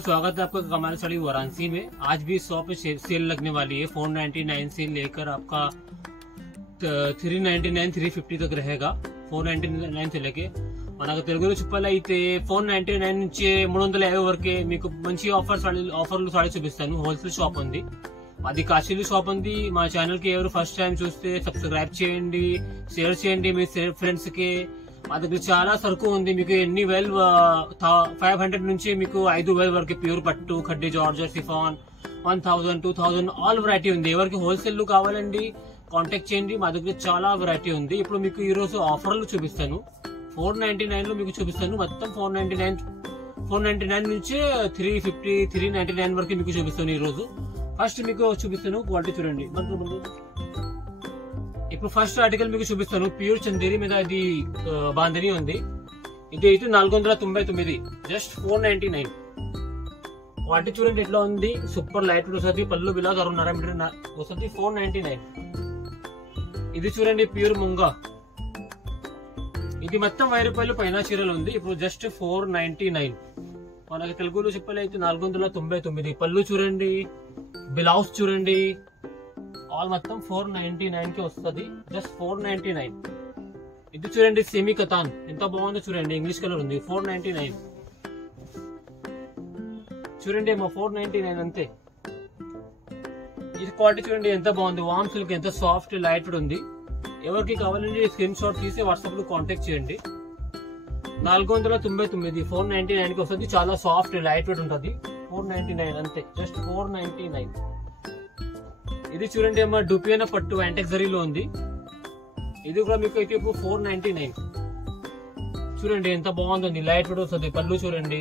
स्वागत है आपका कमाल साड़ी वाराणसी में। आज भी 100 पे सेल लगने वाली है। 499 से लेकर आपका 399 350 तक रहेगा। 499 से लेके మనకు తెలుగులో చెప్పాలైతే 499 నుంచి 350 వరకే మీకు మంచి ఆఫర్లు సారీ చూపిస్తాను। హోల్సేల్ షాప్ ఉంది, అది కాశీలు షాప్ ఉంది। మా ఛానల్ కి ఎవరు ఫస్ట్ టైం చూస్తే సబ్స్క్రైబ్ చేయండి, షేర్ చేయండి మీ ఫ్రెండ్స్ కి। మా దగ్గర చాలా సరుకు ఉంది, మీకు ఎన్ని 500 నుంచి మీకు 5000 వరకు ప్యూర్ పట్టు, khaddi, georgette, chiffon 1000 2000 all variety ఉంది। ఎవరికి హోల్సేల్ కావాలండి కాంటాక్ట్ చేయండి, మా దగ్గర చాలా వెరైటీ ఉంది। ఇప్పుడు మీకు ఈ రోజు ఆఫర్లు చూపిస్తాను। 499 లో మీకు చూపిస్తాను మొత్తం। 499 నుంచి 350 399 వరకు మీకు చూపిస్తాను ఈ రోజు। ఫస్ట్ మీకు చూపిస్తాను క్వాలిటీ చూడండి। ఇప్పుడు ఫస్ట్ ఆర్టికల్ మీకు చూపిస్తాను, ప్యూర్ చందేరి మీద ఇది బాంధని ఉంది। ఇది అయితే 499, జస్ట్ 499। క్వాలిటీ చూడండి ఎట్లా ఉంది, సూపర్ లైట్ వస్తుంది। పళ్ళు బిలా 6.5 మీటర్ వస్తుంది, 499। ఇది చూడండి ప్యూర్ ముంగా, ఇది మొత్తం 1000 రూపాయలు పైన చీరలు ఉంది। ఇప్పుడు జస్ట్ 499। మనకి తెలుగులో చెప్పాలైతే 499। పళ్ళు చూడండి, బ్లౌజ్ చూడండి, ఆల్ మొత్తం 499 కి వస్తుంది, జస్ట్ 499। ఇది చూడండి సెమీ కతాన్ ఎంత బాగుందో చూడండి, ఇంగ్లీష్ కలర్ ఉంది, 499 చూడండి అమ్మా, 499 అంతే। ఇది క్వాలిటీ చూడండి ఎంత బాగుంది, వామ్ సిల్క్ ఎంత సాఫ్ట్ లైట్ ఉంది। ఎవరికి కావాలంటే స్క్రీన్ షాట్ తీసి వాట్సాప్ లో కాంటాక్ట్ చేయండి। 499 499 కి వస్తుంది, చాలా సాఫ్ట్ లైట్ వెయిట్ ఉంటుంది, 499 అంతే, జస్ట్ 499। ఇది చూడండి అమ్మా డుపియానా పట్టు యాంటెక్ జరీలో ఉంది, ఇది కూడా మీకు అయితే ఇప్పుడు 499। చూడండి ఎంత బాగుంది, లైట్ వెయిట్ వస్తుంది। పళ్ళు చూడండి,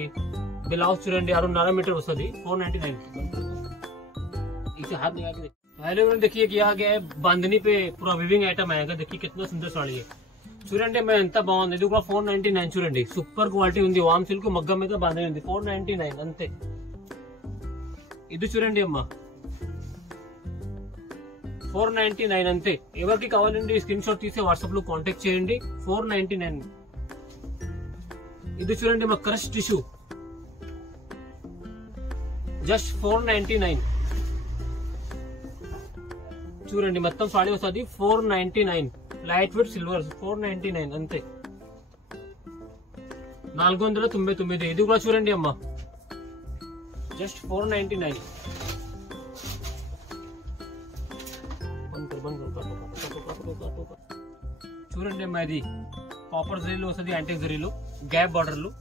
బ్లౌజ్ చూడండి, 6.5 మీటర్ వస్తుంది, 499। इसे हाथ लगा के पहले उन्होंने देखिए कि आ गया है बांधनी पे पूरा विविंग आइटम आएगा। देखिए कितना सुंदर साड़ी है, చూడండి मैं ఎంత బాగుంది। ఇది కూడా 499 చూడండి, సూపర్ క్వాలిటీ ఉంది, వామ్ సిల్క్ మగ్గం మీద బాంధని ఉంది, 499 అంతే। ఇది చూడండి అమ్మా 499 అంతే। ఎవరికి కావాలండి స్క్రీన్ షాట్ తీసి వాట్సాప్ లో కాంటాక్ట్ చేయండి, 499। ఇది చూడండి మా క్రష్ టిష్యూ, జస్ట్ 499 చూడండి, మొత్తం సాడీ వస్తుంది, 499 లైట్ వెయిట్ సిల్వర్, 499 అంతే, 499। ఇది కూడా చూడండి అమ్మా, జస్ట్ 499। చూడండి అమ్మా ఇది కాపర్ జరీలో వస్తుంది, యాంటిక్ జరీలో గ్యాప్ బార్డర్లు,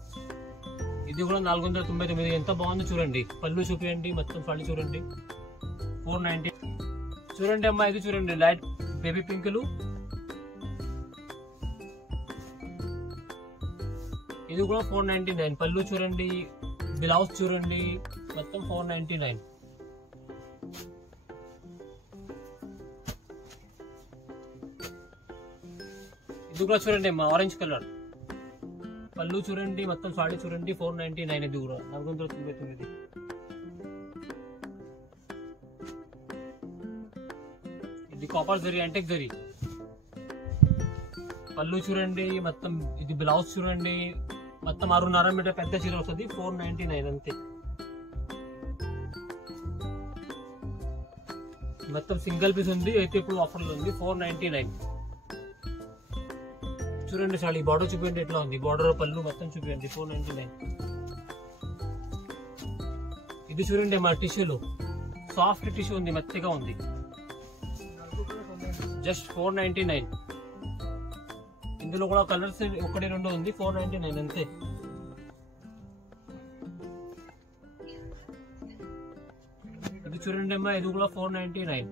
ఇది కూడా 499 ఎంత బాగుందో చూడండి। పళ్ళు చూపించండి, మొత్తం సాడీ చూడండి, 490। చూడండి అమ్మా ఇది చూడండి లైట్ బేబీ పింకులు, ఇది కూడా 499। పళ్ళు చూడండి, బ్లౌజ్ చూడండి, మొత్తం 499। ఇది కూడా చూడండి అమ్మా ఆరెంజ్ కలర్, పళ్ళు చూడండి, మొత్తం సాడీ చూడండి, 499। ఇది కూడా 499। ఇది కాపర్ జరీ యాంటిక్ జరీ, పళ్ళు చూడండి, మొత్తం ఇది బ్లౌజ్ చూడండి, మొత్తం 6.5 మీటర్ పెద్ద చీర వస్తుంది, 499 అంతే। మొత్తం సింగిల్ పీస్ ఉంది, అయితే ఇప్పుడు ఆఫర్లో ఉంది, 499। చూడండి సారీ బార్డర్ చూపించండి ఎట్లా ఉంది, బార్డర్ పళ్ళు మొత్తం చూపించండి, 499। ఇది చూడండి మా టిష్యూలో సాఫ్ట్ టిష్యూ ఉంది, మెత్తగా ఉంది, జస్ట్ 499। ఇందులో కూడా కలర్స్ 1 2 ఉంది, 499 అంతే। ఇది చూడండి అమ్మా, ఇది కూడా 499,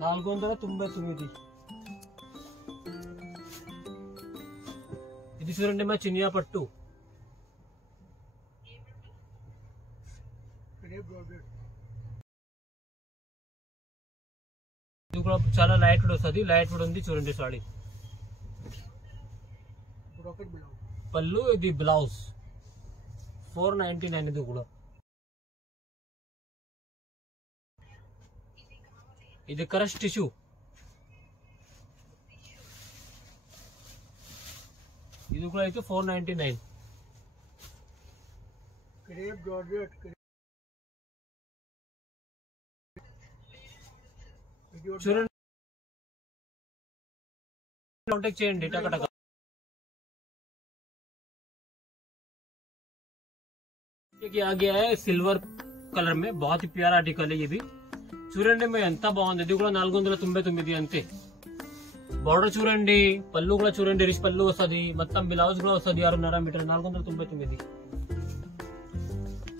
499। ఇది చూడండి అమ్మా చినియా పట్టు, ఇది కూడా చాలా లైట్ వెయిట్ వస్తుంది, లైట్ వెయిట్ ఉంది చూడండి సాడీ, పళ్ళు ఇది బ్లౌజ్, 499। ఇది కూడా ఇది క్రష్ టిష్యూ, ఇది కూడా అయితే 499। క్రేప్ జార్జెట్ చూడండి कांटेक्ट చేయండి టకటక ये आ गया है सिल्वर कलर में, बहुत ही प्यारा आर्टिकल है ये भी చూడండి మే ఎంత బాగుంది ఇది కూడా 499 అంతే బోర్డర్ చూడండి పల్లు కూడా చూడండి రిచ్ పల్లు వస్తది మొత్తం బ్లౌజ్ కూడా వస్తది 6.5 మీటర్ 499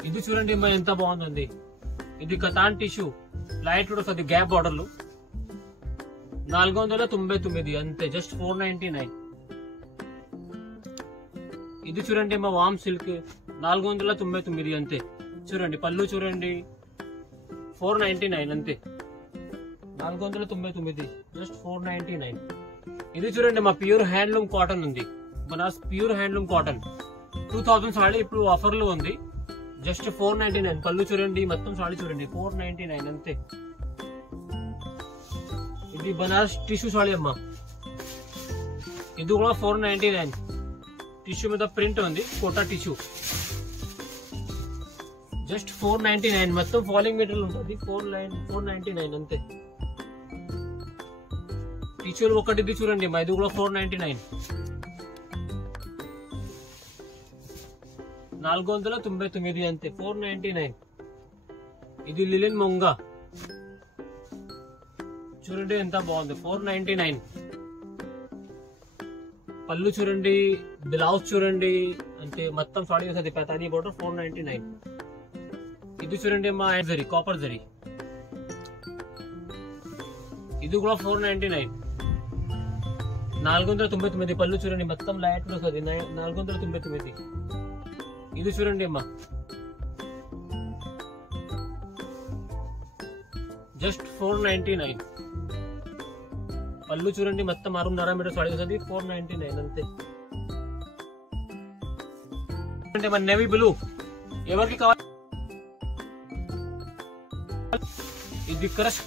ఇది చూడండి మే ఎంత బాగుంది ఇది కతాన్ టిష్యూ లైట్ కూడా వస్తది గ్యాప్ బోర్డర్లు 499 అంతే జస్ట్ 499 ఇది చూడండి మా వామ్ సిల్క్ 499 అంతే చూడండి పల్లు చూడండి 499 అంతే 499 జస్ట్ 499 ఇది చూడండి మా ప్యూర్ హ్యాండ్లూమ్ కాటన్ ఉంది Banaras pure handloom cotton 2000 saree ఇప్పుడు ఆఫర్ లో ఉంది జస్ట్ 499 పల్లు చూడండి మొత్తం సాడీ చూడండి 499 అంతే ఇది బనారస్ టిష్యూ సాడీ అమ్మా ఇది కూడా 499 టిష్యూ మీద ప్రింట్ ఉంది కోటా టిష్యూ జస్ట్ 499 మొత్తం ఫాలింగ్ మెటీరియల్ ఉంటుంది 499 అంతే టిష్యూలు ఒకటి ఇది చూడండి మా ఇది కూడా 499 అంతే 499 ఇది లిలెన్ మొంగా చూడండి ఎంత బాగుంది 499 పల్లు చూడండి బ్లౌజ్ చూడండి అంటే మొత్తం సాడీ వస్తుంది పైతానీ బోర్డర్ 499 ఇది చూడండి మా జరీ కాపర్ జరీ ఇది కూడా 499 499 పల్లు చూడండి మొత్తం లైట్ వస్తుంది 499 ఇది చూడండి అమ్మా జస్ట్ 499 పల్లు చూడండి మొత్తం 6.5 మీటర్ సాడీ వస్తుంది 499 అంతే అంటే మన నేవీ బ్లూ ఎవరికి కావాలి ఇది క్రష్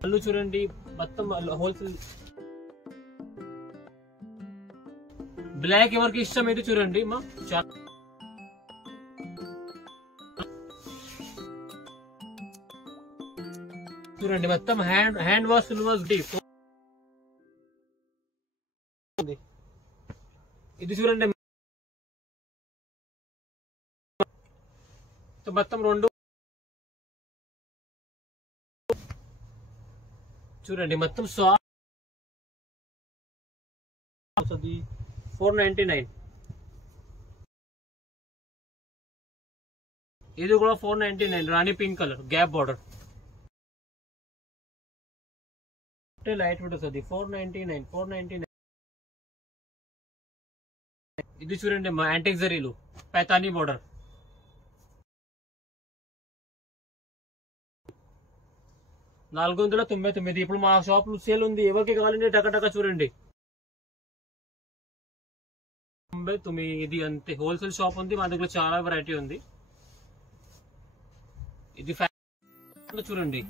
పల్లు చూడండి మొత్తం హోల్సేల్ బ్లాక్ ఎవరికి ఇష్టం అయితే చూడండి మా చూడండి మొత్తం హ్యాండ్ వాష్ ఇది చూడండి మొత్తం రెండు చూడండి మొత్తం 499 ఇది కూడా 499 rani pink colour gap border light weight వస్తుంది 499 ఇది చూడండి మా యాంటిక్ జరీలు పైతానీ బోర్డర్ $499 ఇప్పుడు మా షాప్ సేల్ ఉంది ఎవరికి కావాలంటే టకటక చూడండి 99 అంతే హోల్సేల్ షాప్ ఉంది మా దగ్గర చాలా వెరైటీ ఉంది ఇది చూడండి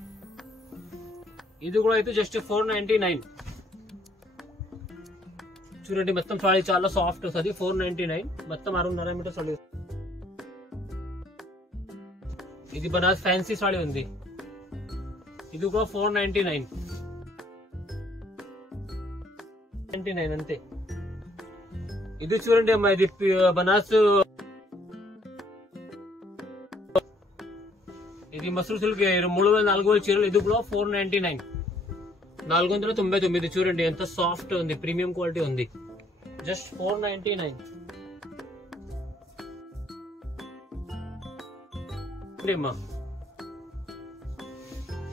ఇది కూడా అయితే జస్ట్ 499 చూడండి మొత్తం సాడీ చాలా సాఫ్ట్ వస్తుంది 499 మొత్తం 6.5 మీటర్ సాడీ ఇది బనారస్ ఫ్యాన్సీ సాడీ ఉంది ఇది కూడా 499 అంతే ఇది చూడండి అమ్మా ఇది బనారస్ ఇది మసూర్ సిల్క్ 3,000-4,000 చీరలు ఇది కూడా 499 చూడండి ఎంత సాఫ్ట్ ఉంది ప్రీమియం క్వాలిటీ ఉంది జస్ట్ 499 అమ్మా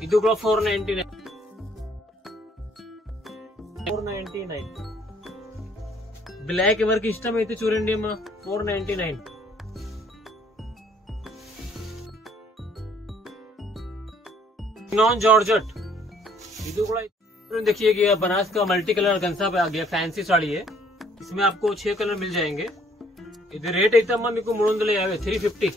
ఇది కూడా 499 బ్లాక్ ఎవరికి ఇష్టం అయితే చూడండి అమ్మా 499 नॉन जॉर्जेट ये కూడా देखिए कि बनारस का मल्टी कलर गंसा पे आ गया फैंसी साड़ी है इसमें आपको 6 कलर मिल जाएंगे ఇది రేట్ అయితే అమ్మా మీకు 350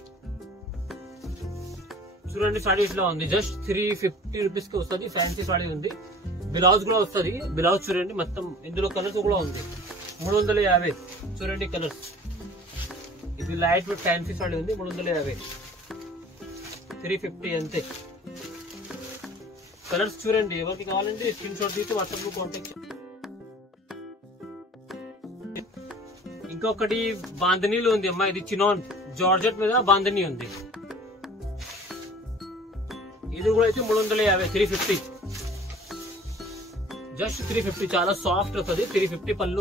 చూడండి సాడీ ఇట్లా ఉంది జస్ట్ 350 రూపీస్ కి వస్తుంది ఫ్యాన్సీ సాడీ ఉంది బ్లౌజ్ కూడా వస్తుంది బ్లౌజ్ చూడండి మొత్తం ఇందులో కలర్స్ కూడా ఉంది 350 చూడండి కలర్స్. ఇది లైట్ వెయిట్ ఫ్యాన్సీ సారీ ఉంది 350, 350 అంతే. కలర్స్ చూడండి, ఎవరికి కావాలంటే స్క్రీన్ షాట్ తీసి వాట్సాప్ లో కాంటాక్ట్ చేయండి. ఇంకొకటి బాంధనీలో ఉంది అమ్మా, ఇది చినాన్ జార్జెట్ మీద బాంధనీ ఉంది. ఇది కూడా అయితే 350, 350, జస్ట్ 350. చాలా సాఫ్ట్ వస్తుంది, 350 పళ్ళు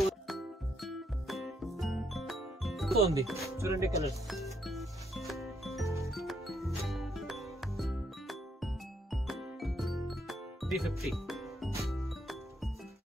ఉంది. చూడండి కలర్స్. $350